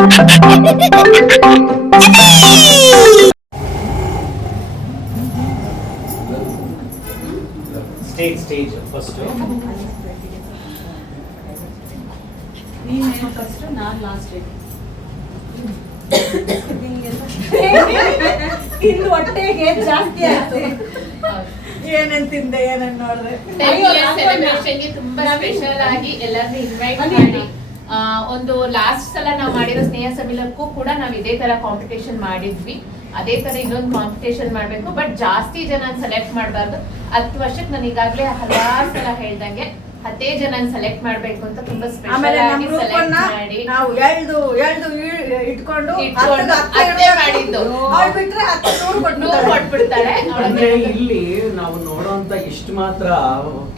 Stage first ನೀನು first ನಾನು last ಇನ್ನು ಹೊಟ್ಟೆಗೆ ಜಾಸ್ತಿ ಆಯ್ತು. ಏನೇನ್ ತಿಂದೆ ಏನೇನ್ ನೋಡಿದ್ರೆ ಸೆಲೆಬ್ರೇಷನ್ಗೆ ತುಂಬಾ ಸ್ಪೆಷಲ್ ಆಗಿ ಎಲ್ಲರನ್ನೂ ಇನ್ವೈಟ್ ಮಾಡಿ ಒಂದು ಲಾಸ್ಟ್ ಸಲ ನಾವು ಮಾಡಿರೋ ಸ್ನೇಹ ಸಮ್ಮಿಲನಕ್ಕೂ ಕೂಡ ನಾವು ಇದೇ ತರ ಕಾಂಪಿಟೇಷನ್ ಮಾಡಿದ್ವಿ. ಅದೇ ತರ ಇನ್ನೊಂದು ಕಾಂಪಿಟೇಷನ್ ಮಾಡ್ಬೇಕು, ಬಟ್ ಜಾಸ್ತಿ ಜನ ಸೆಲೆಕ್ಟ್ ಮಾಡಬಾರ್ದು. 10 ವರ್ಷಕ್ಕೆ ನಾನು ಈಗಾಗಲೇ ಹಲವಾರು ಸಲ ಹೇಳ್ದಂಗೆ 10 ಜನ ಸೆಲೆಕ್ಟ್ ಮಾಡ್ಬೇಕು ಅಂತ ತುಂಬಾ ಸ್ಪೆಷಲ್ ಆಗಿ ಸೆಲೆಕ್ಟ್ ಮಾಡಿ ನಾವು ಎಳ್ದು ಇಟ್ಕೊಂಡು ಮಾಡಿದ್ದು. ಬಿಟ್ರೆ 100 ಕೊಟ್ಬಿಡ್ತಾಳೆ. ಅಂದ್ರೆ ಇಲ್ಲಿ ನಾವು ನೋಡೋಂತ ಇಷ್ಟು ಮಾತ್ರ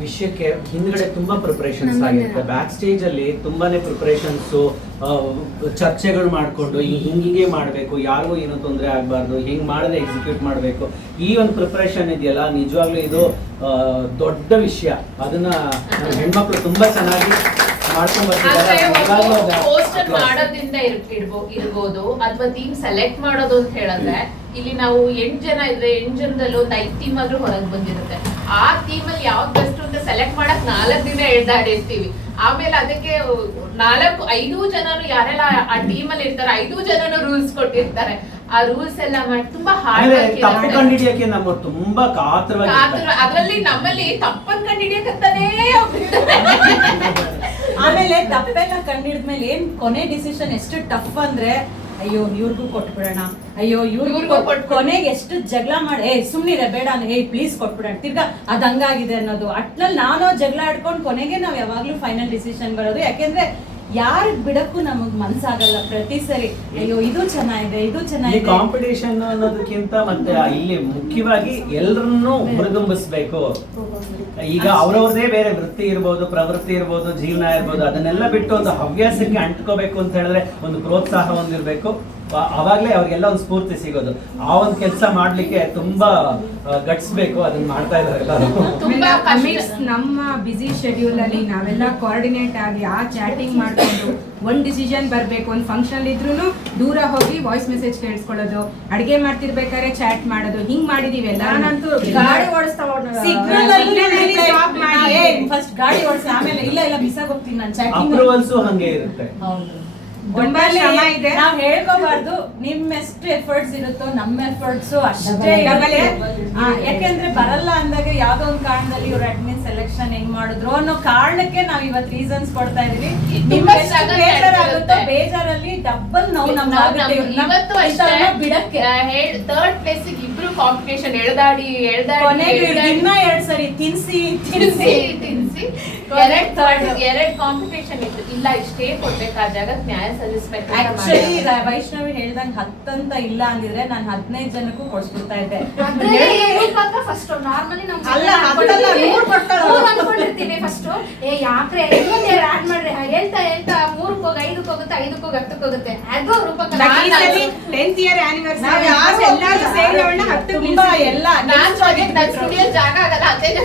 ವಿಷಯಕ್ಕೆ ಹಿಂದ್ಗಡೆ ತುಂಬಾ ಪ್ರಿಪರೇಷನ್ಸ್ ಆಗಿರುತ್ತೆ. ಬ್ಯಾಕ್ ಸ್ಟೇಜ್ ಅಲ್ಲಿ ತುಂಬಾನೇ ಪ್ರಿಪರೇಷನ್ಸ್, ಚರ್ಚೆಗಳು ಮಾಡ್ಕೊಂಡು ಹಿಂಗಿಗೆ ಮಾಡ್ಬೇಕು, ಯಾರಿಗೂ ಏನೋ ತೊಂದರೆ ಆಗ್ಬಾರ್ದು, ಹಿಂಗ್ ಮಾಡಿದ್ರೆ ಎಕ್ಸಿಕ್ಯೂಟ್ ಮಾಡ್ಬೇಕು. ಈ ಒಂದು ಪ್ರಿಪರೇಷನ್ ಇದೆಯಲ್ಲ, ನಿಜವಾಗ್ಲೂ ಇದು ದೊಡ್ಡ ವಿಷಯ. ಅದನ್ನ ಹೆಣ್ಮಕ್ಳು ತುಂಬಾ ಚೆನ್ನಾಗಿ ಪೋಸ್ಟರ್ ಮಾಡೋದ್ರಿಂದ ಇರ್ಬೋದು ಅಥವಾ ಟೀಮ್ ಸೆಲೆಕ್ಟ್ ಮಾಡೋದು ಅಂತ ಹೇಳಿದ್ರೆ, ಇಲ್ಲಿ ನಾವು 8 ಜನ ಇದ್ರೆ 8 ಜನದಲ್ಲಿ ಒಂದು 5 ಟೀಮ್ ಆದ್ರೂ ಹೊರಗೆ ಬಂದಿರುತ್ತೆ. ಆ ಟೀಮ್ ಅಲ್ಲಿ ಯಾವ್ದು ಬೆಸ್ಟ್ ಅಂತ ಸೆಲೆಕ್ಟ್ ಮಾಡಕ್ 4 ದಿನ ಎಳ್ದಾಡಿರ್ತೀವಿ. ಆಮೇಲೆ ಅದಕ್ಕೆ 5 ಜನರು ಯಾರೆಲ್ಲ ಆ ಟೀಮ್ ಅಲ್ಲಿ ಇರ್ತಾರೆ 5 ಜನನು ರೂಲ್ಸ್ ಕೊಟ್ಟಿರ್ತಾರೆ. ಆ ರೂಲ್ಸ್ ಎಲ್ಲ ಮಾಡಿ ತುಂಬಾ ಹಾರ್ಡ್ ತುಂಬಾ ಅದ್ರಲ್ಲಿ ನಮ್ಮಲ್ಲಿ ತಪ್ಪನ್ ಕಂಡಿಡಿಯಕಂತಾನೇ ಆಮೇಲೆ ತಪ್ಪೆಲ್ಲ ಕಂಡಿಡಿದ್ಮೇಲೆ ಏನ್ ಕೊನೆ ಡಿಸಿಷನ್ ಎಷ್ಟು ಟಫ್ ಅಂದ್ರೆ, ಅಯ್ಯೋ ಇವ್ರಿಗೂ ಕೊಟ್ಬಿಡೋಣ, ಅಯ್ಯೋ ಇವ್ರಿಗೂ ಕೊನೆಗೆ ಎಷ್ಟು ಜಗಳ ಮಾಡಿ ಸುಮ್ನಿರೆ ಬೇಡ ಅಂದ್ರೆ ಪ್ಲೀಸ್ ಕೊಟ್ಬಿಡೋಣ, ತಿರ್ಗಾ ಅದ್ ಹಂಗಾಗಿದೆ ಅನ್ನೋದು. ಅಟ್ನಲ್ಲಿ ನಾನು ಜಗಳ ಆಡ್ಕೊಂಡು ಕೊನೆಗೆ ನಾವ್ ಯಾವಾಗ್ಲೂ ಫೈನಲ್ ಡಿಸಿಷನ್ ಬರೋದು. ಯಾಕೆಂದ್ರೆ ಯಾರಿಗ್ ಬಿಡಕ್ಕೂ ನಮಗ್ ಮನ್ಸಾಗಲ್ಲ ಪ್ರತಿ ಸರಿ. ಅಯ್ಯೋ ಇದು ಚೆನ್ನಾಗಿದೆ, ಇದು ಚೆನ್ನಾಗಿದೆ. ಕಾಂಪಿಟೇಷನ್ ಅನ್ನೋದಕ್ಕಿಂತ ಮತ್ತೆ ಇಲ್ಲಿ ಮುಖ್ಯವಾಗಿ ಎಲ್ಲರನ್ನೂ ಹುರಿದುಂಬಿಸ್ಬೇಕು. ಈಗ ಅವ್ರವ್ರದೇ ಬೇರೆ ವೃತ್ತಿ ಇರ್ಬೋದು, ಪ್ರವೃತ್ತಿ ಇರ್ಬೋದು, ಜೀವನ ಇರ್ಬೋದು, ಅದನ್ನೆಲ್ಲ ಬಿಟ್ಟು ಒಂದು ಹವ್ಯಾಸಕ್ಕೆ ಅಂಟ್ಕೋಬೇಕು ಅಂತ ಹೇಳಿದ್ರೆ ಒಂದು ಪ್ರೋತ್ಸಾಹ ಹೊಂದಿರ್ಬೇಕು. ಅವಾಗ್ಲೇ ಅವ್ರಿಗೆಲ್ಲ ಒಂದು ಸ್ಫೂರ್ತಿ ಸಿಗೋದು. ಆ ಒಂದು ಕೆಲಸ ಮಾಡ್ಲಿಕ್ಕೆ ತುಂಬಾ ಗಟ್ಸ್ಬೇಕು. ಅದನ್ನ ಮಾಡ್ತಾ ಇದ್ದಾರೆ ನಮ್ಮ ಬಿಸಿ ಶೆಡ್ಯೂಲ್ ಅಲ್ಲಿ ನಾವೆಲ್ಲ ಕೋಆರ್ಡಿನೇಟ್ ಆಗಿ ಆ ಚಾಟಿಂಗ್ ಮಾಡ್ಕೊಂಡು ಒಂದ್ ಡಿಸಿಷನ್ ಬರ್ಬೇಕು. ಒಂದ್ ಫಂಕ್ಷನ್ ಇದ್ರೂ ದೂರ ಹೋಗಿ ವಾಯ್ಸ್ ಮೆಸೇಜ್ ಕೇಳಿಸ್ಕೊಳ್ಳೋದು, ಅಡಿಗೆ ಮಾಡ್ತಿರ್ಬೇಕಾದ್ರೆ ಚಾಟ್ ಮಾಡೋದು, ಹಿಂಗ್ ಮಾಡಿದೀವಿ. ನಾನಂತೂ ಗಾಡಿ ಓಡಿಸ್ತಾ ಫಸ್ಟ್ ಗಾಡಿ ಓಡಿಸಿ ಆಮೇಲೆ ಇಲ್ಲ ಮಿಸ್ ಆಗೋಗ್ತೀನಿ ನಾನು ಚಾಟಿಂಗ್. ಹಂಗೆ ಇರುತ್ತೆ. ತುಂಬಾ ಶ್ರಮ ಇದೆ. ನಾವ್ ಹೇಳ್ಕೋಬಾರ್ದು ನಿಮ್ಮೆಷ್ಟು ಎಫರ್ಟ್ಸ್ ಇರುತ್ತೋ ನಮ್ಮ ಎಫರ್ಟ್ಸ್ ಅಷ್ಟೇ. ಯಾಕೆಂದ್ರೆ ಬರಲ್ಲ ಅಂದಾಗ ಯಾವ್ದೋ ಒಂದು ಕಾರಣದಲ್ಲಿ ಇವ್ರ ಅಡ್ಮಿನ್ ಸೆಲೆಕ್ಷನ್ ಹೆಂಗ್ ಮಾಡಿದ್ರು ಅನ್ನೋ ಕಾರಣಕ್ಕೆ ನಾವ್ ಇವತ್ತು ರೀಸನ್ಸ್ ಕೊಡ್ತಾ ಇದೀವಿ. ಬೇಜಾರಾಗುತ್ತೋ ಬೇಜಾರಲ್ಲಿ ಡಬಲ್ ನೋವು ಬಿಡಕ್ಕೆ. ಥರ್ಡ್ ಪ್ಲೇಸ್ ಇಬ್ರು ಕಾಂಪಿಟೇಷನ್ ಎಳ್ದಾಡಿ ಇನ್ನ 2 ಸರಿ ತಿನ್ಸಿ ಎರಡ್ ಕಾಂಪಿಟೇಷನ್ ಇತ್ತು. ಇಲ್ಲ ಇಷ್ಟೇ ಕೊಡ್ಬೇಕಾದ ಜಾಗಕ್ಕೆ ನ್ಯಾಯ ಸಲ್ಲಿಸ್ಬೇಕು. ಆಕ್ಚುಲಿ ವೈಷ್ಣವಿ ಹೇಳ್ದಂಗ್ 10 ಅಂತ ಇಲ್ಲ ಅಂದಿದ್ರೆ ನಾನು 15 ಜನಕ್ಕೂ ಕೊಡ್ಸ್ಬಿಡ್ತಾ ಇದ್ದೆ. ಫಸ್ಟ್ ನಾರ್ಮಲಿ ನಾವು ಅನ್ಕೊಂಡಿರ್ತೀವಿ ಫಸ್ಟ್ ಯಾಕ್ರೆ ಆಡ್ ಮಾಡ್ರಿ ಹೇಳ್ತಾ 3ಕ್ಕೆ ಹೋಗಿ 5ಕ್ಕೆ ಹೋಗುತ್ತೆ, 5ಕ್ಕೆ ಹೋಗಿ 10ಕ್ಕೆ ಹೋಗುತ್ತೆ. ಅದು ರೂಪಕ್ಕೆ 10th ಇಯರ್ ಆನಿವರ್ಸರಿ ಎಲ್ಲರೂ ಸೇರಿ ಅವಳನ್ನ 10 ಎಲ್ಲ ಜಾಗ ಆಗಲ್ಲ, 15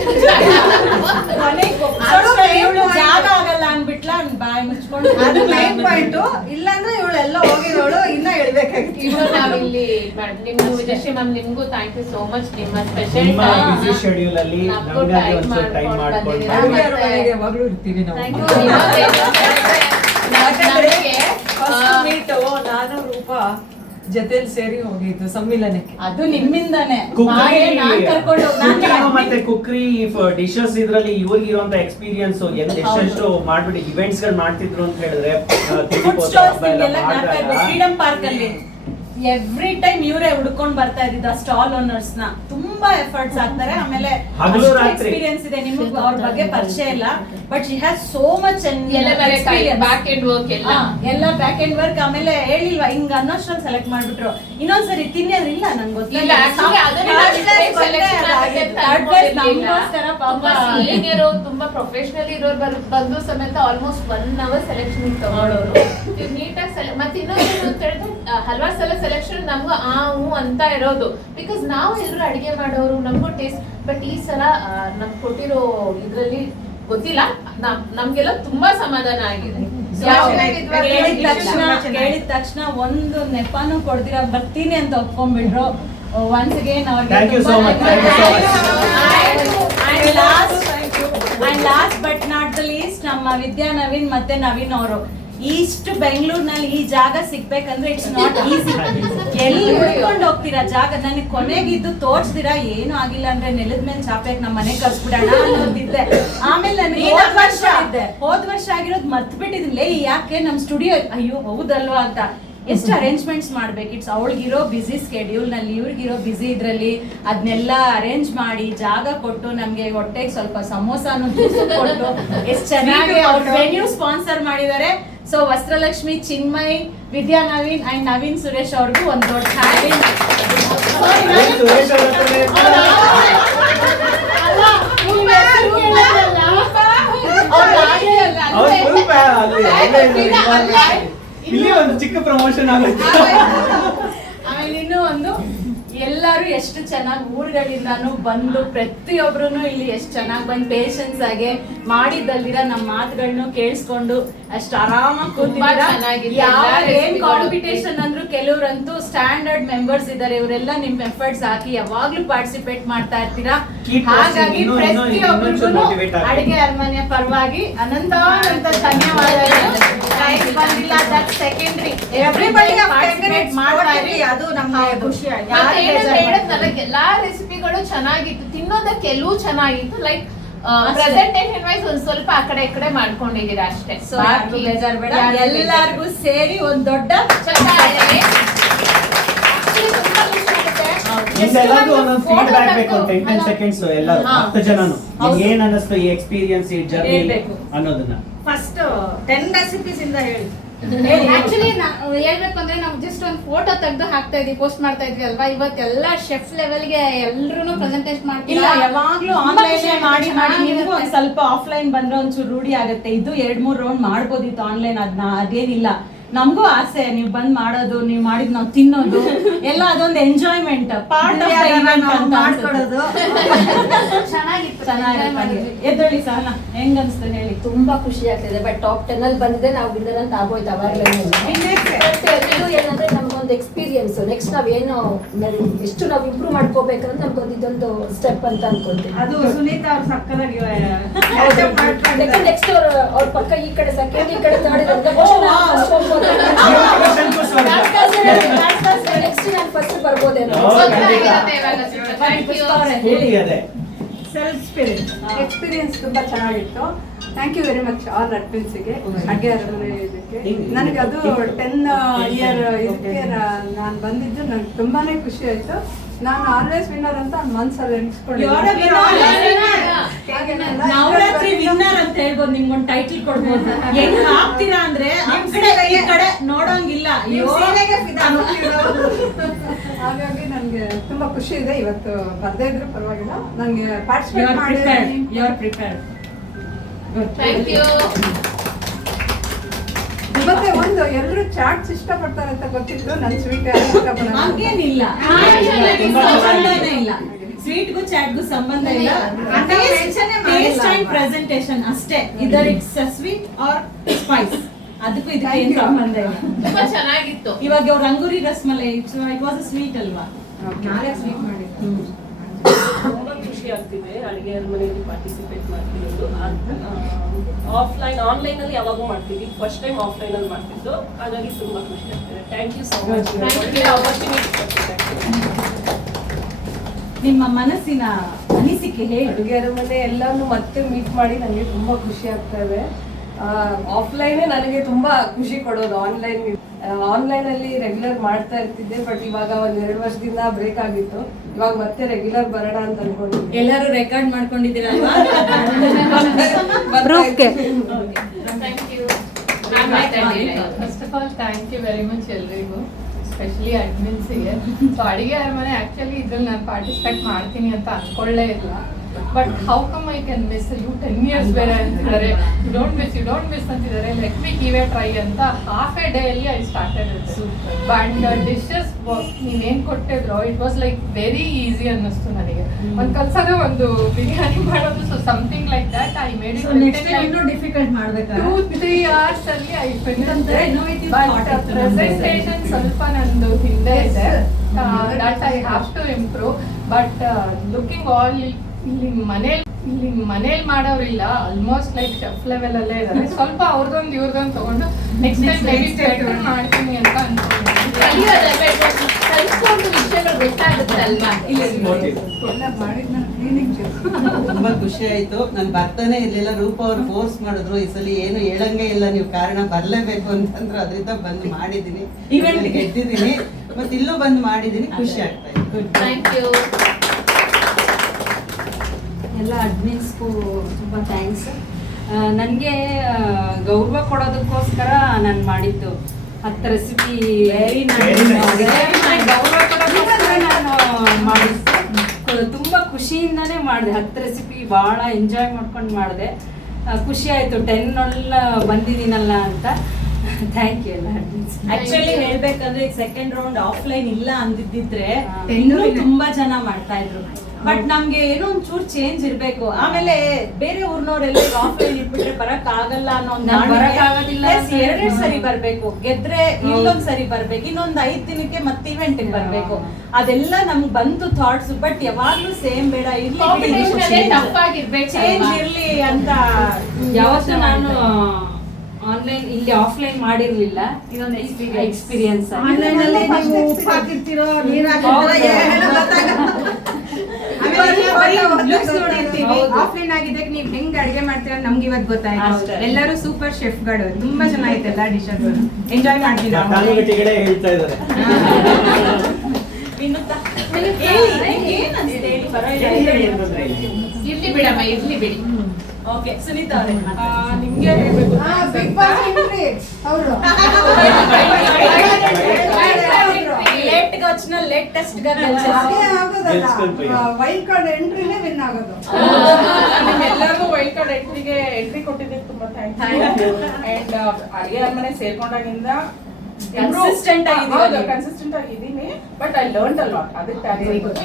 ಜಾಗ ಆಗಲ್ಲ ಅನ್ಬಿಟ್ಲ ಬಾಯಿ ಮುಚ್ಕೊಂಡು. ಅದು ಮೈನ್ ಪಾಯಿಂಟ್. ಇಲ್ಲಾಂದ್ರೆ ಇವಳೆಲ್ಲ ಹೋಗಿರೋಳು ಇನ್ನ ಹೇಳ್ಬೇಕಾಗಿತ್ತು. ನಾವಿಲ್ಲಿ ನಿಮ್ಗೂ ವಿಜಯಶ್ರೀ ಮ್ಯಾಮ್ ನಿಮ್ಗೂ ಥ್ಯಾಂಕ್ ಯು ಸೋ ಮಚ್. ನಿಮ್ಮ ಸ್ಪೆಷಲ್ ಶೆಡ್ಯೂಲ್ ಅಲ್ಲಿ ಟೈಮ್ ಮಾಡ್ಕೊಂಡು ಯಾವಾಗ್ಲೂ ಇರ್ತೀವಿ ನಾವು. ನಾನು ರೂಪ ಜೊತೆಲಿ ಸೇರಿ ಹೋಗಿದ್ದು ಸಮ್ಮಿಲನಕ್ಕೆ. ಅದು ನಿಮ್ಮಿಂದಾನೆ. ಮತ್ತೆ ಕುಕ್ರಿ ಡಿಶಸ್ ಇದ್ರಲ್ಲಿ ಇವ್ರಿಗೆ ಇರುವಂತ ಎಕ್ಸ್ಪೀರಿಯನ್ಸ್ ಎಷ್ಟು ಮಾಡ್ಬಿಟ್ಟು ಇವೆಂಟ್ಸ್ ಗಳು ಮಾಡ್ತಿದ್ರು ಅಂತ ಹೇಳಿದ್ರೆ, ಫ್ರೀಡಂ ಪಾರ್ಕ್ ಅಲ್ಲಿ ಎವ್ರಿ ಟೈಮ್ ಇವರೇ ಹುಡ್ಕೊಂಡ್ ಬರ್ತಾ ಇದ್ದಿದ್ದ ಸ್ಟಾಲ್ ಓನರ್ಸ್ ನ. ತುಂಬಾ ಎಫರ್ಟ್ಸ್ ಆಗ್ತಾರೆ. ಆಮೇಲೆ ಎಕ್ಸ್ಪೀರಿಯನ್ಸ್ ಇದೆ. ನಿಮ್ಗೆ ಅವ್ರ ಬಗ್ಗೆ ಪರಿಚಯ ಇಲ್ಲ, but she has so much back end work ಎಲ್ಲ ಬ್ಯಾಕ್ ಎಂಡ್ ವರ್ಕ್. ಆಮೇಲೆ ಹೇಳಿಲ್ವಾ ಹಿಂಗ ಅನ್ನೋಷ್ಟ್ರಲ್ಲಿ ಸೆಲೆಕ್ಟ್ ಮಾಡ್ಬಿಟ್ರು. ಇನ್ನೊಂದ್ಸರಿ ತಿನ್ನಿ ಅಂದ್ರೆ ಇಲ್ಲ ನಂಗೆ ಗೊತ್ತಿಲ್ಲ. ತುಂಬಾ ಪ್ರೊಫೆಷನಲ್ ಇರೋರು ಬಂದು ಸಮೇತ ಆಲ್ಮೋಸ್ಟ್ 1 hour ಸೆಲೆಕ್ಷನ್ ತಗೊಳ್ಳೋರು ನೀಟಾಗಿ. ಮತ್ತೆ ಇನ್ನೊಂದು ಅಂತ ಹೇಳಿದ್ರೆ ಹಲವಾರು ಸಲ ಸೆಲೆಕ್ಷನ್ ನಮ್ಗೆ ಹೂ ಅಂತ ಇರೋದು. ಬಿಕಾಸ್ ನಾವು ಎಲ್ಲರೂ ಅಡಿಗೆ ಮಾಡೋರು, ನಮಗೂ ಟೇಸ್ಟ್. ಬಟ್ ಈ ಸಲ ನಮ್ಗೆ ಕೊಟ್ಟಿರೋ ಇದ್ರಲ್ಲಿ ಗೊತ್ತಿಲ್ಲ, ನಮ್ಗೆಲ್ಲ ತುಂಬಾ ಸಮಾಧಾನ ಆಗಿದೆ. ಕೇಳಿದ ತಕ್ಷಣ ಒಂದು ನೆಪಾನು ಕೊಡ್ದಿರ ಬರ್ತೀನಿ ಅಂತ ಒಪ್ಕೊಂಡ್ಬಿಟ್ರು. Once again Thank you so much. Thank you so much. And last but not the least ನಮ್ಮ ವಿದ್ಯಾ ನವೀನ್ ಮತ್ತೆ ನವೀನ್ ಅವರು ಇಷ್ಟು ಬೆಂಗಳೂರಿನಲ್ಲಿ ಈ ಜಾಗ ಸಿಗ್ಬೇಕಂದ್ರೆ ಇಟ್ಸ್ ನಾಟ್ ಈಸಿ. ಎಲ್ಲಿ ಹುಡ್ಕೊಂಡು ಹೋಗ್ತೀರಾ ಜಾಗ? ನನಗೆ ಕೊನೆಗಿದ್ದು ತೋರ್ಸ್ದಿರಾ ಏನು ಆಗಿಲ್ಲ ಅಂದ್ರೆ ನೆಲದ ಮೇಲೆ ಚಾಪೆಗೆ ನಮ್ಮ ಮನೆ ಕಳ್ಸ್ಬಿಡೋಣ ಅನ್ನೋದಿದ್ದೆ. ಆಮೇಲೆ ನನಗೆ ಹೋದ್ ವರ್ಷ ಆಗಿರೋದು ಮರ್ತ್ ಬಿಟ್ಟಿದ್ಲೇ, ಯಾಕೆ ನಮ್ ಸ್ಟುಡಿಯೋ ಅಯ್ಯೋ ಹೌದಲ್ವಾ ಅಂತ. ಎಷ್ಟು ಅರೇಂಜ್ಮೆಂಟ್ಸ್ ಮಾಡ್ಬೇಕು, ಇಟ್ಸ್ ಅವಳಿಗಿರೋ ಬಿಸಿ ಸ್ಕೆಡ್ಯೂಲ್ ನಲ್ಲಿ ಇವ್ರಿಗಿರೋ ಬಿಸಿ ಇದ್ರಲ್ಲಿ ಅದನ್ನೆಲ್ಲ ಅರೇಂಜ್ ಮಾಡಿ ಜಾಗ ಕೊಟ್ಟು ನಮ್ಗೆ ಹೊಟ್ಟೆಗೆ ಸ್ವಲ್ಪ ಸಮೋಸಾನು ಕೊಟ್ಟು ಎಷ್ಟು ಚೆನ್ನಾಗಿ ಅವ್ರ ವೆನ್ಯೂ ಸ್ಪಾನ್ಸರ್ ಮಾಡಿದ್ದಾರೆ. ಸೊ ವಸ್ತ್ರಲಕ್ಷ್ಮಿ, ಚಿನ್ಮಯ್, ವಿದ್ಯಾ ನವೀನ್ ಅಂಡ್ ನವೀನ್ ಸುರೇಶ್ ಅವ್ರಿಗೂ ಒಂದು ದೊಡ್ಡ ಹ್ಯಾಪಿ. ಸುರೇಶ್ ಅವ್ರ ಹತ್ರನೇ ಅವ್ರು ಸ್ವಲ್ಪ ಇಲ್ಲಿ ಒಂದು ಚಿಕ್ಕ ಪ್ರಮೋಷನ್ ಆಗುತ್ತೆ. ಆಮೇಲೆ ಇನ್ನೂ ಒಂದು, ಎಲ್ಲರೂ ಎಷ್ಟು ಚೆನ್ನಾಗಿ ಊರುಗಳಿಂದಾನು ಬಂದು ಪ್ರತಿಯೊಬ್ರು ಇಲ್ಲಿ ಎಷ್ಟು ಚೆನ್ನಾಗಿ ಬಂದು ಪೇಷನ್ಸ್ ಆಗಿ ಮಾಡಿದ್ದಲ್ದಿರ ನಮ್ಮ ಮಾತುಗಳನ್ನು ಕೇಳಿಸ್ಕೊಂಡು ಅಷ್ಟು ಆರಾಮಾಗಿ ಕೂತಿದ್ದೀರಾ. ಏನ್ ಕಾಂಪಿಟೇಷನ್ ಅಂದ್ರು ಕೆಲವ್ರಂತೂ ಸ್ಟ್ಯಾಂಡರ್ಡ್ ಮೆಂಬರ್ಸ್ ಇದಾರೆ, ಇವರೆಲ್ಲ ನಿಮ್ ಎಫರ್ಟ್ಸ್ ಹಾಕಿ ಯಾವಾಗ್ಲೂ ಪಾರ್ಟಿಸಿಪೇಟ್ ಮಾಡ್ತಾ ಇರ್ತೀರಾ. ಹಾಗಾಗಿ ಪ್ರತಿಯೊಬ್ಬರಿಗೂ ಅಡಿಗೆ ಅರಮನೆಯ ಪರವಾಗಿ ಅನಂತ ಧನ್ಯವಾದಗಳು. ಬಂದಿಲ್ಲ ದಟ್ ಸೆಕೆಂಡ್ರಿ, ಎವ್ರಿಬಡಿ ಪಾರ್ಟಿಸಿಪೇಟ್ ಮಾಡ್ತಾ ಇರಿ, ಅದು ನಮ್ಗೆ ಖುಷಿ ಆಯ್ತು. ಎಲ್ಲಾ ರೆಸಿಪಿಗಳು ಚೆನ್ನಾಗಿತ್ತು, ತಿನ್ನೋದಕ್ಕೆ ಎಲ್ಲೂ ಚೆನ್ನಾಗಿತ್ತು. ಲೈಕ್ ಪ್ರೆಸೆಂಟೇಷನ್ ವೈಸ್ ಒಂದ್ ಸ್ವಲ್ಪ ಆ ಕಡೆ ಈ ಕಡೆ ಮಾಡ್ಕೊಂಡಿದೀರಾ ಅಷ್ಟೇ. ಸೊ ಬೇಜಾರ್ ಬೇಡ, ಎಲ್ಲಾರ್ಗು ಸೇರಿ ಒಂದ್ ದೊಡ್ಡ ಎಲ್ಲರಿಗೂ ಒಂದೊಂದು ಫೀಡ್ಬ್ಯಾಕ್ ಬೇಕು, 10 ಸೆಕೆಂಡ್ಸ್ ಎಲ್ಲರೂ 10 ಜನನು ಏನ್ ಅನ್ನಿಸ್ತು ಈ ಎಕ್ಸ್ಪೀರಿಯನ್ಸ್, ಈ ಜರ್ನಿ ಅನ್ನೋದನ್ನ. ಫಸ್ಟ್ 10 ರೆಸಿಪೀಸ್ ಇಂದ ಹೇಳಿ. ಆಕ್ಚುಲಿ ಹೇಳ್ಬೇಕು ಅಂದ್ರೆ ನಾವು ಜಸ್ಟ್ ಒಂದು ಫೋಟೋ ತೆಗೆದು ಹಾಕ್ತಾ ಇದ್ವಿ, ಪೋಸ್ಟ್ ಮಾಡ್ತಾ ಇದ್ವಿ ಅಲ್ವಾ. ಇವತ್ತೆಲ್ಲ ಶೆಫ್ ಲೆವೆಲ್ಗೆ ಎಲ್ರು ಪ್ರೆಸೆಂಟೇಷನ್ ಇಲ್ಲ, ಯಾವಾಗ್ಲೂ ಆನ್ಲೈನ್ ಮಾಡಿ ನಿಮ್ಗೂ ಒಂದ್ ಸ್ವಲ್ಪ ಆಫ್ಲೈನ್ ಬಂದ್ರೆ ಒಂಚೂರು ರೂಢಿ ಆಗುತ್ತೆ. ಇದು 2-3 ರೌಂಡ್ ಮಾಡ್ಬೋದಿತ್ತು ಆನ್ಲೈನ್, ಅದೇನಿಲ್ಲ. ನಮಗೂ ಆಸೆ ನೀವು ಬಂದ್ ಮಾಡೋದು, ನೀವು ಮಾಡಿದ್ ನಾವು ತಿನ್ನೋದು ಎಲ್ಲ ಅದೊಂದು enjoyment part of the event ಅಂತ ಮಾಡ್ಕೊಡೋದು. ಚೆನ್ನಾಗಿತ್ತು. ಎದ್ದೇಳಿ ಸಹನಾ, ಹೆಂಗ್ ಅನ್ಸ್ತು ಹೇಳಿ? ತುಂಬಾ ಖುಷಿ ಆಗ್ತಿದೆ. ಬಟ್ ಟಾಪ್ 10 ಅಲ್ಲಿ ಬಂದಿದೆ, ನಾವು ವಿನ್ನರ್ ಅಂತ ಆಗೋಯ್ತು ಅವಾಗಲೇ. ಏನಂದ್ರೆ ನಮ್ಗೊಂದು ಎಕ್ಸ್ಪೀರಿಯನ್ಸ್, ನೆಕ್ಸ್ಟ್ ನಾವೇನು ಎಷ್ಟು ನಾವು ಇಂಪ್ರೂವ್ ಮಾಡ್ಕೋಬೇಕಂದ್ರೆ ನಮ್ಗೊಂದು ಇದೊಂದು ಸ್ಟೆಪ್ ಅಂತ ಅನ್ಕೊಂತೀವಿ. ಅದು ಸುನೀತಾ ಅವ್ರು ಸಕ್ಕದಾಗಿ ನೆಕ್ಸ್ಟ್ ಅವ್ರ ಪಕ್ಕ ಈ ಕಡೆ ಸೆಕೆಂಡ್, ಈ ಕಡೆ ಥರ್ಡ್ ನೆಕ್ಸ್ಟ್ ನಾನು ಫಸ್ಟ್ ಬರ್ಬೋದೇನೋ. ಸೆಲ್ಫ್ ಸ್ಪಿರಿಟ್ ಎಕ್ಸ್ಪೀರಿಯನ್ಸ್ ತುಂಬಾ ಚೆನ್ನಾಗಿತ್ತು. Thank you very much all ಅಡ್ಮಿನ್ಸ್ಗೆ, ಅಡುಗೆ ಅರಮನೆ ಇದಕ್ಕೆ. ನನಗೆ ಅದು 10 ಇಯರ್ ಇದಕ್ಕೆ ನಾನು ಬಂದಿದ್ದು ನನಗೆ ತುಂಬಾನೇ ಖುಷಿ ಆಯ್ತು. ನಾನು ಆಲ್ವೇಸ್ ವಿನ್ನರ್ ಅಂತ ಮನ್ಸಲ್ಲಿ ಎಣಿಸ್ಕೊಂಡಿದ್ದೆ. ನವರಾತ್ರಿ ವಿನ್ನರ್ ಅಂತ ಹೇಳ್ಬೋದು, ನಿಮ್ಗೊಂದು ಟೈಟಲ್ ಕೊಡ್ಬೋದು. ಹೆಂಗ್ ಹಾಕ್ತೀರಾ ಅಂದ್ರೆ ಈ ಕಡೆ ನೋಡೋಂಗಿಲ್ಲ. ಹಾಗಾಗಿ ನನಗೆ ತುಂಬಾ ಖುಷಿ ಇದೆ. ಇವತ್ತು ಬರ್ದೇ ಇದ್ರು ಪರವಾಗಿಲ್ಲ, ನನಗೆ ಪಾರ್ಟಿಸಿಪೇಟ್ ಮಾಡಿ. Thank you. ಮತ್ತೆ ಒಂದು ಎಲ್ಲರೂ ಚಾಟ್ಸ್ ಇಷ್ಟಪಡ್ತಾರೆ ಅಂತ ಗೊತ್ತಿತ್ತು, ನನ್ನ ಸ್ವೀಟ್ ಹಂಗೇನಿಲ್ಲ, ಸಂಬಂಧನೇ ಇಲ್ಲ. ಸ್ವೀಟ್ಗೂ ಚಾಟ್ಗೂ ಸಂಬಂಧ ಇಲ್ಲ. ಟೇಸ್ಟ್ ಅಂಡ್ ಪ್ರೆಸೆಂಟೇಷನ್ ಅಷ್ಟೇ. ಇದರ್ ಇಟ್ಸ್ ಸ್ವೀಟ್ ಆರ್ ಸ್ಪೈಸ್, ಅದಕ್ಕೂ ಇದಕ್ಕೆ ಏನು ಸಂಬಂಧ ಇಲ್ಲ. ತುಂಬಾ ಚೆನ್ನಾಗಿತ್ತು. ಇವಾಗ ಅವ್ರ ರಂಗೂರಿ rasmalai it was a sweet ಅಲ್ವಾ? ನಾಳೆ ಸ್ವೀಟ್ ಮಾಡಿದ್ದು. ತುಂಬಾ ಖುಷಿ ಆಗ್ತಿದೆ ಅಡುಗೆ ಅರಮನೆಯಲ್ಲಿ ಪಾರ್ಟಿಸಿಪೇಟ್ ಮಾಡ್ತಿರೋದು. ಆನ್ಲೈನ್ ಅಲ್ಲಿ ಯಾವಾಗೂ ಮಾಡ್ತೀವಿ, ಫಸ್ಟ್ ಟೈಮ್ ಆಫ್ಲೈನ್ ಅಲ್ಲಿ ಮಾಡ್ತಿದ್ದು, ಹಾಗಾಗಿ ತುಂಬಾ ಖುಷಿ ಆಗ್ತಿದೆ. Thank you so much. ನಿಮ್ಮ ಮನಸ್ಸಿನ ಅನಿಸಿಕೆ ಹೇಳಿ. ಅಡುಗೆ ಅರಮನೆ ಎಲ್ಲಾನು ಮತ್ತೆ ಮೀಟ್ ಮಾಡಿ ನನಗೆ ತುಂಬಾ ಖುಷಿ ಆಗ್ತಾ ಇದೆ. ಆಫ್ಲೈನೇ ನನಗೆ ತುಂಬಾ ಖುಷಿ ಕೊಡೋದು. ಆನ್ಲೈನ್ ಅಲ್ಲಿ ರೆಗ್ಯುಲರ್ ಮಾಡ್ತಾ ಇರ್ತಿದ್ದೆ, ಬಟ್ ಇವಾಗ ಒಂದ್ 2 ವರ್ಷದಿಂದ ಬ್ರೇಕ್ ಆಗಿತ್ತು. ಇವಾಗ ಮತ್ತೆ ರೆಗ್ಯುಲರ್ ಬರೋಣ ಅಂತ ಅನ್ಕೊಂಡಿದ್ದೆ. ಎಲ್ಲರೂ ರೆಕಾರ್ಡ್ ಮಾಡ್ಕೊಂಡಿದ್ದೀರಲ್ವಾ? First of all thank you very much ಎಲ್ರಿಗೂ, ಎಸ್ಪೆಷಲಿ ಅಡ್ಮಿನ್ಸಿಗೆ. ಸೊ ಅಡುಗೆ ಅರಮನೆ ಆಕ್ಚುಲಿ ಇದ್ರಲ್ಲಿ ನಾನು ಪಾರ್ಟಿಸಿಪೇಟ್ ಮಾಡ್ತೀನಿ ಅಂತ ಅನ್ಕೊಳ್ಳೇ ಇಲ್ಲ. But how come I can miss you 10 years ಬೇರೆ ಅಂತಿದ್ದಾರೆ. ಯು ಡೋಂಟ್ ಮಿಸ್ ಅಂತಿದ್ದಾರೆ. Let me give a try ಅಂತ ಹಾಫ್ ಎ ಡೇ ಅಲ್ಲಿ I started it. But dishes ನೀವೇನು ಕೊಟ್ಟಿದ್ರು it was like very easy ಅನ್ನಿಸ್ತು ನನಗೆ. ಒಂದು ಕಲ್ಸೋದು, ಒಂದು ಬಿರಿಯಾನಿ ಮಾಡೋದು, so something like that I made it next ಇನ್ನೂ ಡಿಫಿಕಲ್ಟ್ ಮಾಡ್ಬೇಕಾ 2-3 hours ಅಲ್ಲಿ I finished ಅಂದ್ರೆ it. innovative But thought ಇತ್ತು presentation ಸ್ವಲ್ಪ ನಂದು ಹಿಂದೆ ಇದೆ. That I have to improve. But looking all ಇಲ್ಲಿ ಮನೇಲಿ ಮಾಡೋರಿಲ್ಲ, ಆಲ್ಮೋಸ್ಟ್ ಲೈಕ್ ಶೆಫ್ ಲೆವೆಲ್ ಅಲ್ಲೇ ಇದ್ದಾರೆ. ಸ್ವಲ್ಪ ಅವ್ರದೊಂದು ಇವ್ರದೊಂದು ತಗೊಂಡು ನೆಕ್ಸ್ಟ್ ಟೈಮ್ ಮೇಬಿ ಬೆಟರ್ ಮಾಡ್ತೀನಿ ಅಂತ ಅನ್ಕೊಂಡಿದ್ದೀನಿ. ಕಲ್ತ್ಕೊಂಡು ವಿಷಯಗಳು ಗೊತ್ತಾಗುತ್ತೆ ಅಲ್ವಾ? ಎಲ್ಲ ಮಾಡಿದ್ ನಾನು ಕ್ಲೀನಿಂಗ್ ತುಂಬಾ ಖುಷಿ ಆಯ್ತು. ನನ್ ಬರ್ತಾನೆ ಇರ್ಲಿಲ್ಲ, ರೂಪ ಅವ್ರು ಫೋರ್ಸ್ ಮಾಡಿದ್ರು, ಈ ಸಲ ಏನು ಹೇಳಂಗೆ ಇಲ್ಲ, ನೀವು ಕಾರಣ ಬರ್ಲೇಬೇಕು ಅಂತಂದ್ರು, ಅದರಿಂದ ಬಂದು ಮಾಡಿದೀನಿ, ಗೆದ್ದಿದ್ದೀನಿ, ಮತ್ತೆ ಇಲ್ಲೂ ಬಂದು ಮಾಡಿದೀನಿ, ಖುಷಿ ಆಗ್ತಾ ಇದೆ. Thank you. ಎಲ್ಲ ಅಡ್ಮಿನ್ಸ್ಗೂ ತುಂಬ ಥ್ಯಾಂಕ್ಸ್. ನನಗೆ ಗೌರವ ಕೊಡೋದಕ್ಕೋಸ್ಕರ ನಾನು ಮಾಡಿದ್ದು 10 ರೆಸಿಪಿ ಗೌರವ ಕೊಡೋದಕ್ಕೋಸ್ಕರ ನಾನು ಮಾಡಿದ್ದು. ತುಂಬ ಖುಷಿಯಿಂದನೇ ಮಾಡಿದೆ. 10 ರೆಸಿಪಿ ಭಾಳ ಎಂಜಾಯ್ ಮಾಡ್ಕೊಂಡು ಮಾಡಿದೆ. ಖುಷಿ ಆಯಿತು 10 ಬಂದಿದ್ದೀನಲ್ಲ ಅಂತ. ಥ್ಯಾಂಕ್ ಯು ಎಲ್ಲ ಅಡ್ಮಿನ್ಸ್. ಆಕ್ಚುಲಿ ಹೇಳ್ಬೇಕಂದ್ರೆ ಈಗ ಸೆಕೆಂಡ್ ರೌಂಡ್ ಆಫ್ಲೈನ್ ಇಲ್ಲ ಅಂದಿದ್ದಿದ್ರೆ ಇನ್ನೂ ತುಂಬಾ ಜನ ಮಾಡ್ತಾ ಇದ್ರು. ಬಟ್ ನಮ್ಗೆ ಏನೋ ಒಂದ್ ಚೂರ್ ಚೇಂಜ್ ಇರ್ಬೇಕು. ಆಮೇಲೆ ಬೇರೆ ಊರ್ನವ್ರೆಲ್ಲ ಆಫ್ಲೈನ್ ಇಟ್ಬಿಟ್ರೆ ಬರಕ್ ಆಗಲ್ಲ ಅನ್ನೋ ಬರಕ್ಕಾಗೋದಿಲ್ಲ. ಎರಡೆರಡು ಸರಿ ಬರ್ಬೇಕು, ಗೆದ್ರೆ ಇಲ್ಲೊಂದ್ ಸರಿ ಬರ್ಬೇಕು, ಇನ್ನೊಂದ್ 5 ದಿನಕ್ಕೆ ಮತ್ತೆ ಇವೆಂಟ್ ಬರ್ಬೇಕು. ಅದೆಲ್ಲ ನಮ್ಗೆ ಬಂತು ಥಾಟ್ಸ್. ಬಟ್ ಯಾವಾಗ್ಲೂ ಸೇಮ್ ಬೇಡ, ಚೇಂಜ್ ಇರ್ಲಿ ಅಂತ ಯಾವತ್ತೂ ನಾನು ಆನ್ಲೈನ್ ಇಲ್ಲಿ ಆಫ್ಲೈನ್ ಮಾಡಿರ್ಲಿಲ್ಲ. ಇದೊಂದು ಎಕ್ಸ್ಪೀರಿಯನ್ಸ್. ಆನ್ಲೈನ್ ಅಲ್ಲಿ ನೀವು ಉಪ್ಪು ಹಾಕಿರ್ತೀರೋ ನೀರು ಆಫ್ಲೈನ್ ಆಗಿದ್ದಕ್ಕೆ ನೀವು ಹೆಂಗ್ ಅಡಿಗೆ ಮಾಡ್ತೀರಾ ನಮ್ಗೆ ಇವತ್ತು ಗೊತ್ತಾಯ್ತು. ಎಲ್ಲರೂ ಸೂಪರ್ ಶೆಫ್ಗಳು, ತುಂಬಾ ಚೆನ್ನಾಗಿತ್ತು ಎಲ್ಲ ಡಿಶಸ್, ಎಂಜಾಯ್ ಮಾಡ್ತೀವಿ ನಾವು. ಕಾಲುಗಟ್ಟಿಗಳೇ ಹೇಳ್ತಾ ಇದ್ದಾರೆ. ಇರ್ಲಿ ಬಿಡಮ್ಮ, ಇರ್ಲಿ ಬಿಡಿ. ಓಕೆ, ಸುನೀತಾ ಅವರೇ ನಿಮ್ಗೆ ಹೇಳ್ಬೇಕು. ಬಿಗ್ ಬಾಸ್ ಎಂಟ್ರಿ ಅವರು ಲೇಟ್ ಗಚ್ನ ಲೇಟೆಸ್ಟ್ ಗ ಅದೇ ಆಗೋದಲ್ಲ, ವೈಲ್ಡ್ ಕಾರ್ಡ್ ಎಂಟ್ರಿನೇ ವಿನ್ ಆಗೋದು. ಎಲ್ಲರಿಗೂ ವೈಲ್ಡ್ ಕಾರ್ಡ್ ಎಂಟ್ರಿ ಕೊಟ್ಟಿದ್ದಕ್ಕೆ ತುಂಬಾ ಥ್ಯಾಂಕ್ಸ್. ಅಂಡ್ ಅಡಿಗೆ ಮನೆ ಸೇರ್ಕೊಂಡಾಗಿಂದ ಕನ್ಸಿಸ್ಟೆಂಟ್ ಆಗಿದ್ದೀನಿ. But I learn a lot. ಅದಕ್ಕೆ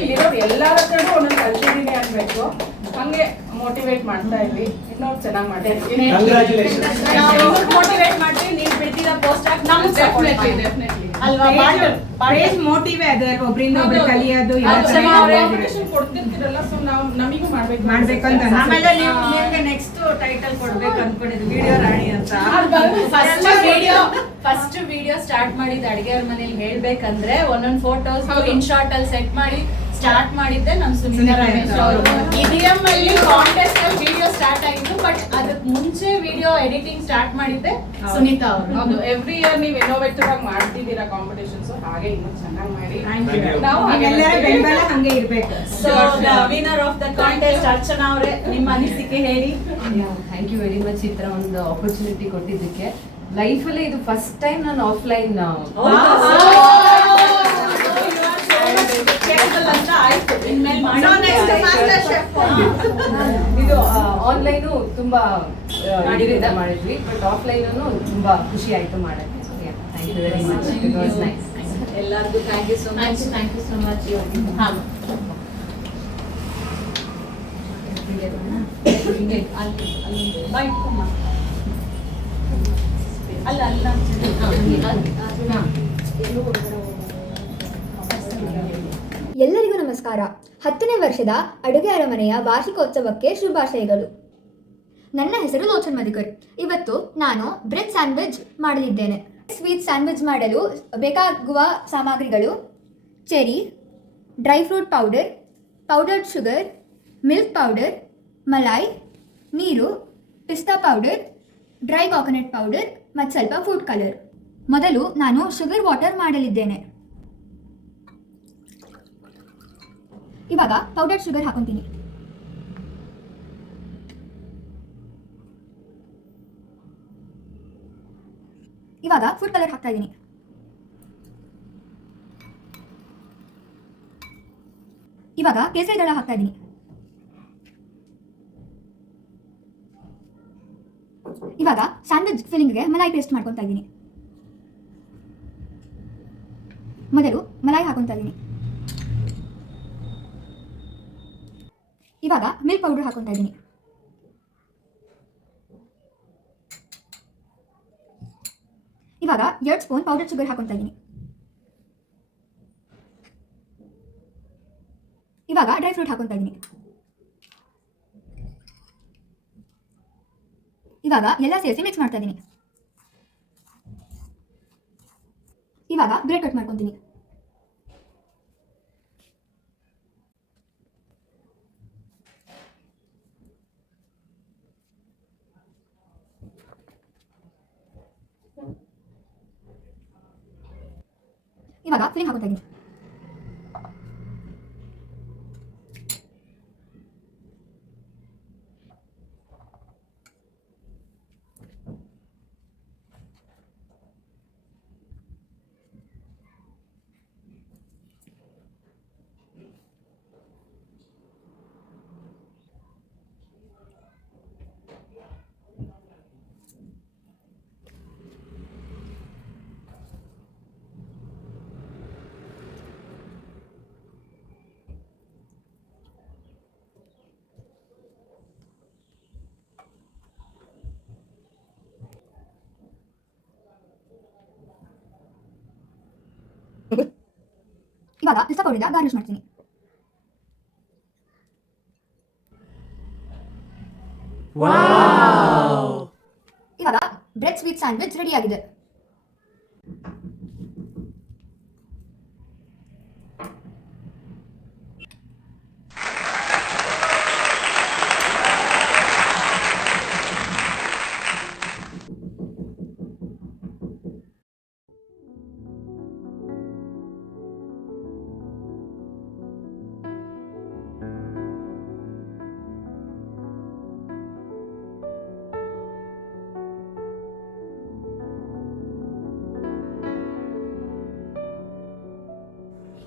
ಇಲ್ಲಿರೋರು ಎಲ್ಲರ ಹತ್ರನೂ ಒಂದೊಂದು ಕಲ್ತಿದ್ದೀನಿ ಅನ್ಬೇಕು. ಹಂಗೆ ಮೋಟಿವೇಟ್ ಮಾಡ್ತಾ ಇದ್ವಿ. ಇನ್ನೂ ಚೆನ್ನಾಗಿ ಮಾಡ್ತೀನಿ. ಮೋಟಿವೇಟ್ ಮಾಡ್ತೀವಿ. ನೀವು ಬಿಡ್ತೀರಾ ಪೋಸ್ಟ್ ಹಾಕಿ ನಮ್ಗೆ ಡೆಫಿನೆಟ್ಲಿ ಅಲ್ವಾ? ಪೇಜ್ ಮೋಟಿವೇ ಅದೇ, ಒಬ್ರಿಂದ ಒಬ್ರು ಕಲಿಯೋದು ಕೊಡ್ತಿರ್ತಿರಲ್ಲ, ಸೊ ನಾವು ನಮಿಗೂ ಮಾಡ್ಬೇಕು ಮಾಡ್ಬೇಕಂತ. ಆಮೇಲೆ ನೀವು ನಿಮ್ಗೆ ನೆಕ್ಸ್ಟ್ ಟೈಟಲ್ ಕೊಡ್ಬೇಕು ಅನ್ಕೊಂಡಿದ್ದು ವಿಡಿಯೋ ರಾಣಿ ಅಂತ. ಫಸ್ಟ್ ವಿಡಿಯೋ ಸ್ಟಾರ್ಟ್ ಮಾಡಿದ್ದು ಅಡಿಗೆಯವ್ರ ಮನೇಲಿ ಹೇಳ್ಬೇಕಂದ್ರೆ ಒಂದೊಂದು ಫೋಟೋಸ್ ಇನ್ ಶಾರ್ಟ್ ಅಲ್ಲಿ ಸೆಟ್ ಮಾಡಿ ಸ್ಟಾರ್ಟ್ ಮಾಡಿದ್ದೆ ನಮ್ಮ ಸುನೀತಾ ರಮೇಶ್ ಅವರು. ಇಡಿಎಂ ಅಲ್ಲಿ ಕಾಂಟೆಸ್ಟ್ ಅಲ್ಲಿ ವಿಡಿಯೋ ಸ್ಟಾರ್ಟ್ ಆಗಿತ್ತು. ಬಟ್ ಅದಕ್ಕೆ ಮುಂಚೆ ವಿಡಿಯೋ ಎಡಿಟಿಂಗ್ ಸ್ಟಾರ್ಟ್ ಮಾಡಿದ್ದೆ ಸುನೀತಾ ಅವರು. ಹೌದು, ಎವ್ರಿ ಇಯರ್ ನೀವು ಇನೋವೇಟಿವ್ ಆಗಿ ಮಾಡ್ತಿದ್ದೀರಾ ಕಾಂಪಿಟೇಷನ್ಸ್, ಹಾಗೆ ಇನ್ನೂ ಚೆನ್ನಾಗಿ ಮಾಡಿ. ನಾವು ಎಲ್ಲರ ಬೆಂಬಲ ಹಂಗೆ ಇರ್ಬೇಕು. So winner of the contest Archana ಅವರೇ, ನಿಮ್ಮ ಅನಿಸಿಕೆ ಹೇಳಿ. ಥ್ಯಾಂಕ್ ಯು ವೆರಿ ಮಚ್ ಈ ಥರ ಒಂದು ಆಪರ್ಚುನಿಟಿ ಕೊಟ್ಟಿದ್ದಕ್ಕೆ. ಲೈಫಲ್ಲಿ ಇದು ಫಸ್ಟ್ ಟೈಮ್ ನಾನು ಆಫ್ಲೈನ್ ಇದು ಆನ್ಲೈನು ತುಂಬಾ ಇದರಿಂದ ಮಾಡಿದ್ವಿ. ಬಟ್ ಆಫ್ಲೈನು ತುಂಬಾ ಖುಷಿ ಆಯ್ತು ಮಾಡಕ್ಕೆ. Thank you very much. It was nice. ಎಲ್ಲರಿಗೂ thank you so much. Thank you so much. ಎಲ್ಲರಿಗೂ ನಮಸ್ಕಾರ. 10ನೇ ವರ್ಷದ ಅಡುಗೆ ಅರಮನೆಯ ವಾರ್ಷಿಕೋತ್ಸವಕ್ಕೆ ಶುಭಾಶಯಗಳು. ನನ್ನ ಹೆಸರು ಲೋಚನ್ ಮದಿಕರ್. ಇವತ್ತು ನಾನು ಬ್ರೆಡ್ ಸ್ಯಾಂಡ್ವಿಚ್ ಮಾಡಲಿದ್ದೇನೆ. ಸ್ವೀಟ್ ಸ್ಯಾಂಡ್ವಿಚ್ ಮಾಡಲು ಬೇಕಾಗುವ ಸಾಮಗ್ರಿಗಳು: cherry, dry fruit powder, powdered sugar, milk powder, malai, ನೀರು, ಪಿಸ್ತಾ ಪೌಡರ್, ಡ್ರೈ ಕೋಕೋನಟ್ ಪೌಡರ್ ಮತ್ತು ಸ್ವಲ್ಪ ಫುಡ್ ಕಲರ್. ಮೊದಲು ನಾನು ಶುಗರ್ ವಾಟರ್ ಮಾಡಲಿದ್ದೇನೆ. ಇವಾಗ ಪೌಡರ್ ಶುಗರ್ ಹಾಕೊತೀನಿ. ಇವಾಗ ಫುಡ್ ಕಲರ್ ಹಾಕ್ತಾ ಇದ್ದೀನಿ. ಇವಾಗ ಕೇಸರಿ ದಳ ಹಾಕ್ತಾ ಇದ್ದೀನಿ. ಇವಾಗ ಸ್ಯಾಂಡ್ವಿಚ್ ಫಿಲ್ಲಿಂಗ್ಗೆ ಮಲಾಯಿ ಪೇಸ್ಟ್ ಮಾಡ್ಕೊತಾ ಇದ್ದೀನಿ. ಮೊದಲು ಮಲಾಯಿ ಹಾಕೊತಾ ಇದ್ದೀನಿ. ಇವಾಗ ಮಿಲ್ಕ್ ಪೌಡರ್ ಹಾಕೊತಾ ಇದ್ದೀನಿ. ಇವಾಗ 2 ಸ್ಪೂನ್ ಪೌಡರ್ ಶುಗರ್ ಹಾಕೊತಾ ಇದ್ದೀನಿ. ಇವಾಗ ಡ್ರೈ ಫ್ರೂಟ್ ಹಾಕೊತಾ ಇದ್ದೀನಿ. ಇವಾಗ ಎಲ್ಲ ಸೇರಿಸಿ ಮಿಕ್ಸ್ ಮಾಡ್ತಾ ಇದ್ದೀನಿ. ಇವಾಗ ಬ್ರೆಡ್ ಕಟ್ ಮಾಡ್ಕೊತೀನಿ. ಇವಾಗ ಫಿಲ್ಲಿಂಗ್ ಹಾಕೊತಾ ಇದ್ದೀನಿ. ಇವಾಗ ಪಿಸ್ತಾ ಪೌಡರ್ ಗಾರ್ನಿಷ್ ಮಾಡ್ತೀನಿ. ಇವಾಗ ಬ್ರೆಡ್ ಸ್ವೀಟ್ ಸ್ಯಾಂಡ್ವಿಚ್ ರೆಡಿ ಆಗಿದೆ.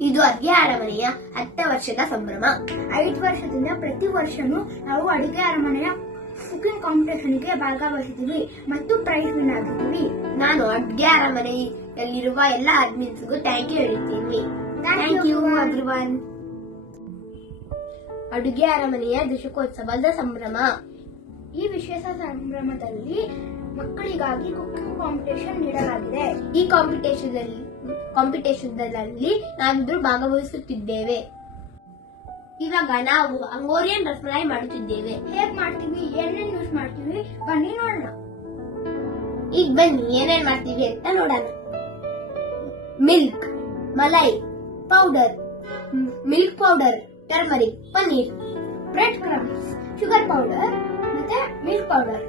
ಇದು ಅಡುಗೆ ಅರಮನೆಯ 10 ವರ್ಷದ ಸಂಭ್ರಮ. 5 ವರ್ಷದಿಂದ ಪ್ರತಿ ವರ್ಷನೂ ನಾವು ಅಡುಗೆ ಅರಮನೆಯ ಕುಕಿಂಗ್ ಕಾಂಪಿಟೇಷನ್ಗೆ ಭಾಗವಹಿಸಿದ್ದೀವಿ ಮತ್ತು ಪ್ರೈಸ್ ವಿನ್ ಆಗಿದ್ದೀವಿ. ನಾನು ಅಡುಗೆ ಅರಮನೆಯಲ್ಲಿರುವ ಎಲ್ಲ ಅಡ್ಮಿನ್ಸ್ಗೂ ಥ್ಯಾಂಕ್ ಯು ಹೇಳ್ತೀನಿ. Thank you everyone. ಅಡುಗೆ ಅರಮನೆಯ ದಶಕೋತ್ಸವದ ಸಂಭ್ರಮ. ಈ ವಿಶೇಷ ಸಂಭ್ರಮದಲ್ಲಿ ಮಕ್ಕಳಿಗಾಗಿ ಕುಕಿಂಗ್ ಕಾಂಪಿಟೇಷನ್ ನೀಡಲಾಗಿದೆ. ಈ ಕಾಂಪಿಟೇಷನ್ನಲ್ಲಿ ನಾವಿಬ್ರು ಭಾಗವಹಿಸುತ್ತಿದ್ದೇವೆ. ಇವಾಗ ನಾವು ಅಂಗೋರಿಯನ್ ರಸಮಲೈ ಮಾಡುತ್ತಿದ್ದೇವೆ. ಹೇಗ್ ಮಾಡ್ತೀವಿ, ಏನೇನ್ ಯೂಸ್ ಮಾಡ್ತೀವಿ ಬನ್ನಿ ನೋಡೋಣ. ಈಗ ಬನ್ನಿ ಏನೇನ್ ಮಾಡ್ತೀವಿ ಅಂತ ನೋಡೋಣ. Milk, malai powder, milk powder, turmeric, paneer, bread crumbs, sugar powder ಮತ್ತೆ ಮಿಲ್ಕ್ ಪೌಡರ್.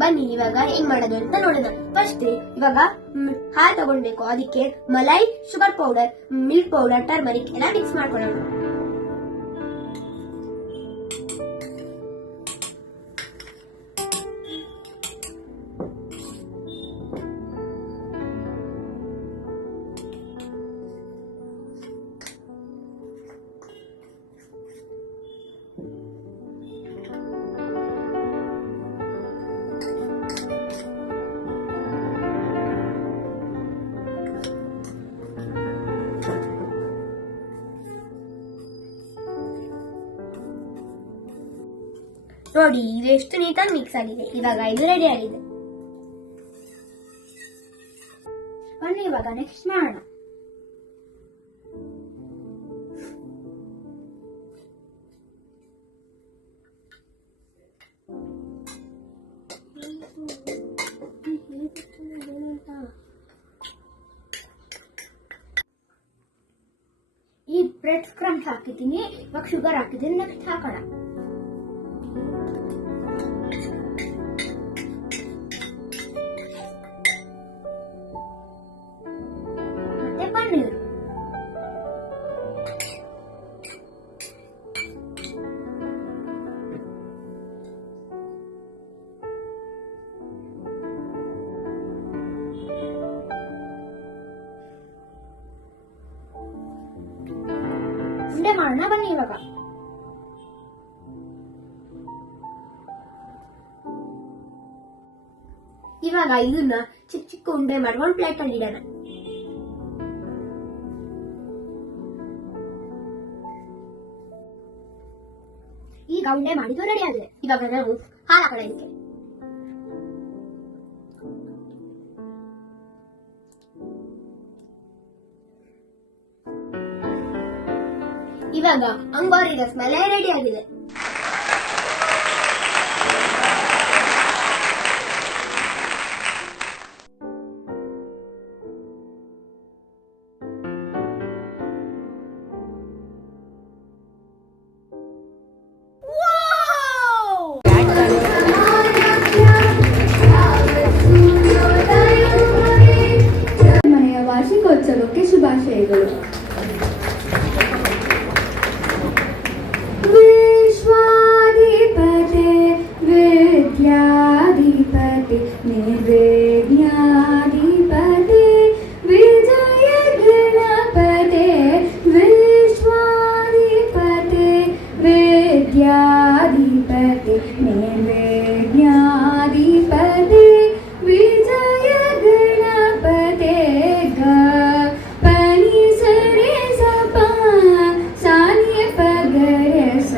ಬನ್ನಿ ಇವಾಗ ಹೆಂಗ್ ಮಾಡೋದು ಅಂತ ನೋಡೋಣ. ಫಸ್ಟ್ ಇವಾಗ ಹಾಲು ತಗೊಳ್ಬೇಕು. ಅದಕ್ಕೆ malai, sugar powder, milk powder, turmeric ಎಲ್ಲ ಮಿಕ್ಸ್ ಮಾಡ್ಕೊಳ್ಳೋಣ. ನೋಡಿ ಇದು ಎಷ್ಟು ನೀಟಾಗಿ ಮಿಕ್ಸ್ ಆಗಿದೆ. ಇವಾಗ ಇದು ರೆಡಿ ಆಗಿದೆ. ಬನ್ನಿ ಇವಾಗ ನೆಕ್ಸ್ಟ್ ಮಾಡೋಣ. ಈ ಬ್ರೆಡ್ ಕ್ರಮ್ಸ್ ಹಾಕಿದ್ದೀನಿ, ಇವಾಗ ಶುಗರ್ ಹಾಕಿದ್ದೀನಿ. ನೆಕ್ಸ್ಟ್ ಹಾಕೋಣ. ಮತ್ತೆ ಪನ್ನೀರ್. ಉಂಡೆ ಮಾಡೋಣ ಬನ್ನಿ ಇವಾಗ. ಇವಾಗ ಇದನ್ನ ಚಿಕ್ಕ ಚಿಕ್ಕ ಉಂಡೆ ಮಾಡ್ಕೊಂಡು ಪ್ಲೇಟ್ ಅಲ್ಲಿ ಇಡೋಣ. ಈಗ ಉಂಡೆ ಮಾಡಿದ್ದು ರೆಡಿ ಆಗಿದೆ. ಇವಾಗ ನಾವು ಹಾಲು ಹಾಕೋಣ ಇದಕ್ಕೆ. ಇವಾಗ ಅಂಗೋರಿ ರಸಮಲೈ ರೆಡಿ ಆಗಿದೆ. ಮನೆಯ ವಾರ್ಷಿಕೋತ್ಸವಕ್ಕೆ ಶುಭಾಶಯಗಳು. ವಿಶ್ವಾಧಿಪತೆ ವಿದ್ಯಾಧಿಪತೆ ನಿರ್ವಿಘ್ನಾಧಿಪತೆ ವಿಜಯ ಗಣಪತೆ ವಿಶ್ವಾಧಿಪತೆ ವಿದ್ಯಾಧಿಪತೆ ನಿರ್ವಿಘ್ನಾಧಿಪತೆ ವಿಜಯ ಗಣಪತೆ ಗ ಪನಿ ಸರೆ ಸಪ ಸಾನಿಯ ಪಗರೆ ಸ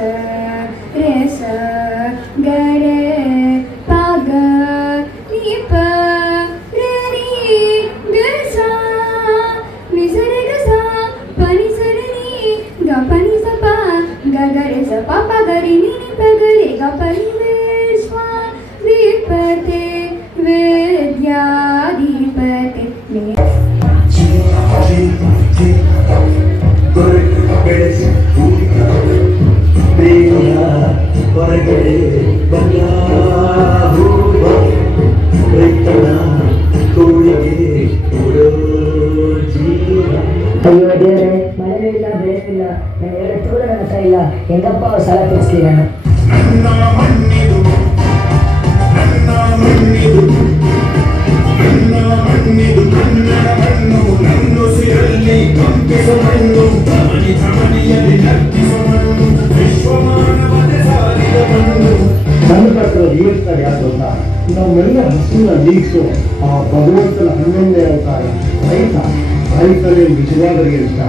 ರೆ ಸ ಗರೆ ಪಗ ನಿ ಪ ರೆ ರಿ ಗ ಸ ನಿ ಸ ರೆ ಗ ಸ ಪನಿ ಸ ರೆ ನಿ ಗ ಪನಿ ಸ ಪ ಗ ಗ ರೆ ಸ ಪ ಪ ಗ ರಿ ನಿ ನಿ ಪ ಗ ರೆ ಗ ಪನಿ ವಿಶ್ವಾಧಿಪತೆ ವಿದ್ಯಾಧಿಪತೆ ಹೊರಗಡೆ ಬಂದ ಕೋಳಿಗೆ ಅಯ್ಯೋ ದೇವರೇ, ಮಳೆನೂ ಇಲ್ಲ ಬೆಳೆನೂ ಇಲ್ಲ, ನನ್ನ 2 ಎತ್ತುಗಳು ನನ್ನ ಹತ್ರ ಇಲ್ಲ, ಹೆಂಗಪ್ಪ ಸಾಲ ತೀರಿಸ್ಲಿ ನಾನು? ನನ್ನ ಪ್ರಕಾರ ಜೀವಿಸ್ತಾರೆ ಯಾರು ಅಂತ ನಾವೆಲ್ಲ ಹಸುವಿನ ನೀಗಿಸೋ ಆ ಭಗವಂತನ 11ನೇ ಅವತಾರ ರೈತನೇ ನಿಜವಾದರಿಗೆ ಇಷ್ಟ.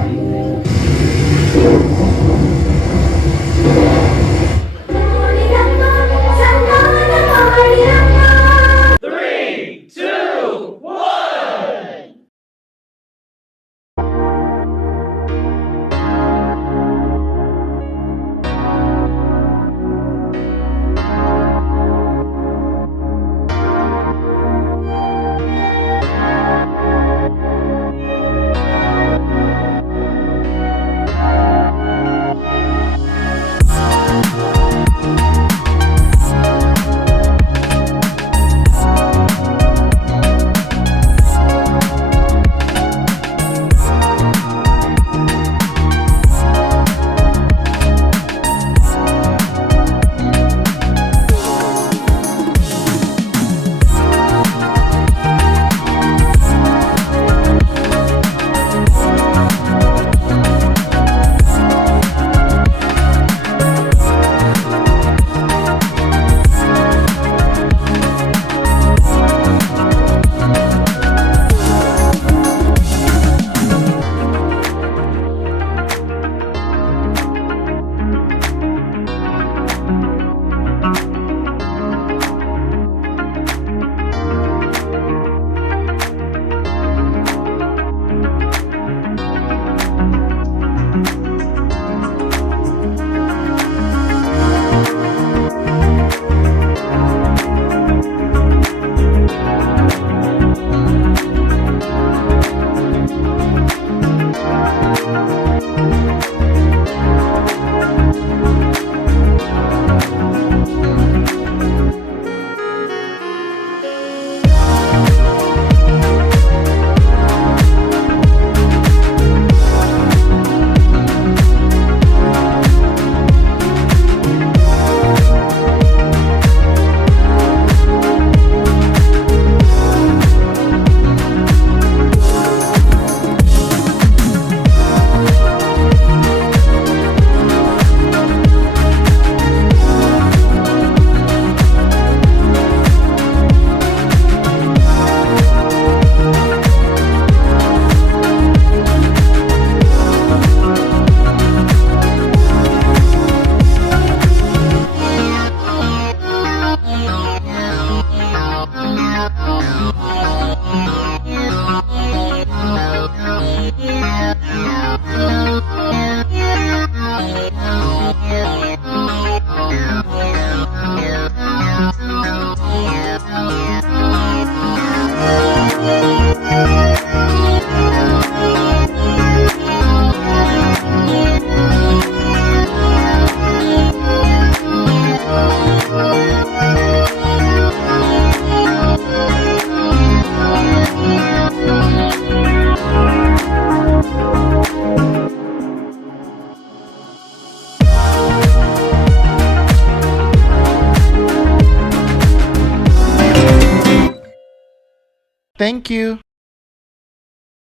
Thank you.